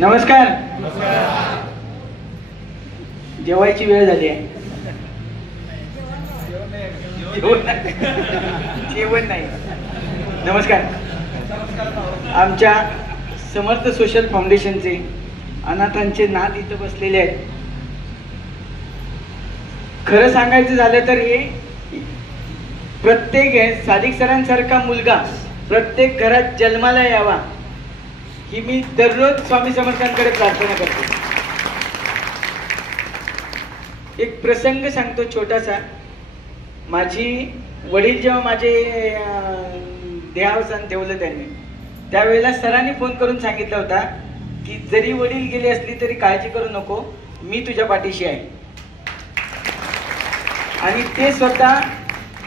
नमस्कार. जेवायची वेळ झाली आहे. जेवण नाही. नमस्कार. आमच्या समर्थ सोशल फाउंडेशनचे अनाथांचे नाथ इथं बसलेले आहेत. खरं सांगायचं झालं तर हे प्रत्येक सादिक सरांसारखा मुलगा प्रत्येक घरात जन्माला यावा ही मी दररोज स्वामी समर्थांकडे प्रार्थना करतो. एक प्रसंग सांगतो छोटासा. माझी वडील जेव्हा माझे देहावसान ठेवलं त्यांनी, त्यावेळेला सरांनी फोन करून सांगितलं होता की जरी वडील गेले असली तरी काळजी करू नको, मी तुझ्या पाठीशी आहे. आणि ते स्वतः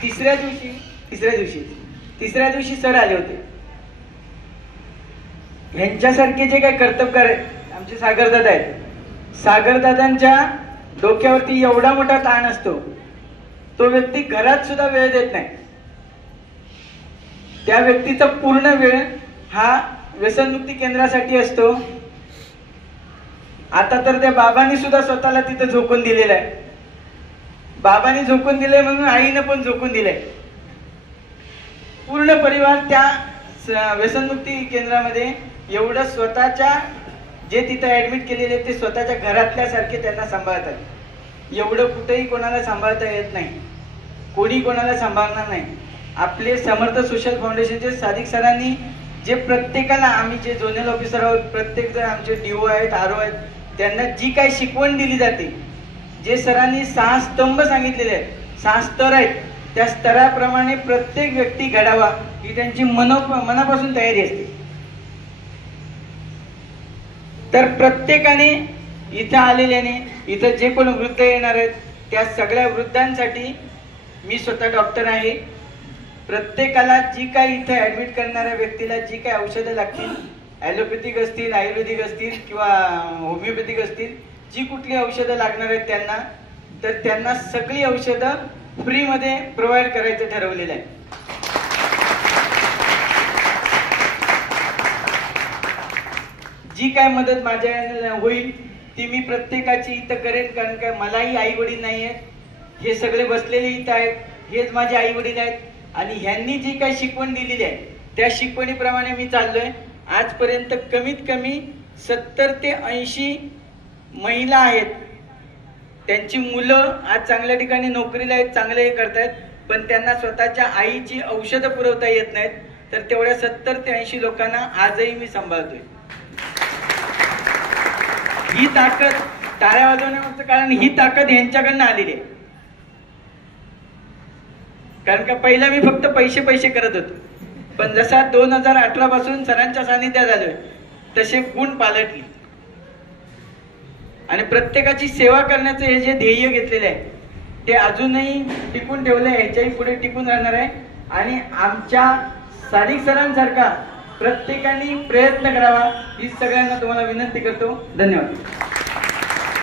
तिसऱ्या दिवशी सर आले होते. ह्यांच्यासारखे जे काही कर्तबगार आहेत आमचे सागरदादा आहेत, सागरदादांच्या डोक्यावरती एवढा मोठा ताण असतो, तो व्यक्ती घरात सुद्धा वेळ देत नाही. त्या व्यक्तीचा पूर्ण वेळ हा व्यसनमुक्ती केंद्रासाठी असतो. आता तर त्या बाबांनी सुद्धा स्वतःला तिथं झोकून दिलेलं आहे. बाबांनी झोकून दिलंय म्हणून आईनं पण झोकून दिलंय. पूर्ण परिवार त्या व्यसनमुक्ती केंद्रामध्ये एवढं स्वतःच्या जे तिथं ऍडमिट केलेले ते स्वतःच्या घरातल्या सारखे त्यांना सांभाळतात. एवढं कुठेही कोणाला सांभाळता येत नाही, कोणी कोणाला सांभाळणार नाही. आपले समर्थ सोशल फाउंडेशनचे सादिक सरांनी जे प्रत्येकाला, आम्ही जे झोनल ऑफिसर आहोत, प्रत्येक जण आमचे डीओ आहेत, आरओ आहेत, त्यांना जी काही शिकवण दिली जाते, जे सरांनी 6 स्तंभ सांगितलेले आहेत, 6 स्तर आहेत, त्या स्तराप्रमाणे प्रत्येक व्यक्ती घडावा ही त्यांची मनापासून तयारी असते. तर प्रत्येकाने इथं आलेल्याने, इथं जे कोण वृद्ध येणार आहेत त्या सगळ्या वृद्धांसाठी मी स्वतः डॉक्टर आहे. प्रत्येकाला जी काही इथं ऍडमिट करणाऱ्या व्यक्तीला जी काही औषधं लागतील, ॲलोपॅथिक असतील, आयुर्वेदिक असतील किंवा होमिओपॅथिक असतील, जी कुठली औषधं लागणार आहेत त्यांना, तर त्यांना सगळी औषधं फ्रीमध्ये प्रोव्हाइड करायचं ठरवलेलं आहे. जी काय मदत माझ्या होईल ती मी प्रत्येकाची इथं करेन. कारण काय, मलाही आई वडील नाही आहेत, हे सगळे बसलेले इथं आहेत, हेच माझे आई वडील आहेत. आणि ह्यांनी जी काही शिकवण दिलेली आहे त्या शिकवणीप्रमाणे मी चाललोय. आजपर्यंत कमीत कमी 70 ते 80 महिला आहेत, त्यांची मुलं आज चांगल्या ठिकाणी नोकरीला आहेत, चांगले हे करतायत, पण त्यांना स्वतःच्या आईची औषधं पुरवता येत नाहीत. तर तेवढ्या 70 ते 80 लोकांना आजही मी सांभाळतोय. ही ताकद टाळ्या वाजवण्याचं कारण, ही ताकद यांच्याकडनं आलेली आहे. कारण का पहिला मी फक्त पैसे करत होतो, पण जसा 2018 पासून सरांच्या सानिध्यात आलोय तसे गुण पालटले. आणि प्रत्येकाची सेवा करण्याचं हे जे ध्येय घेतलेले आहे ते अजूनही टिकून ठेवलंय, ह्याच्याही पुढे टिकून राहणार आहे. आणि आमच्या सादिक सरांसारखा प्रत्येकाने प्रयत्न करावा ही सगळ्यांना तुम्हाला विनंती करतो. धन्यवाद.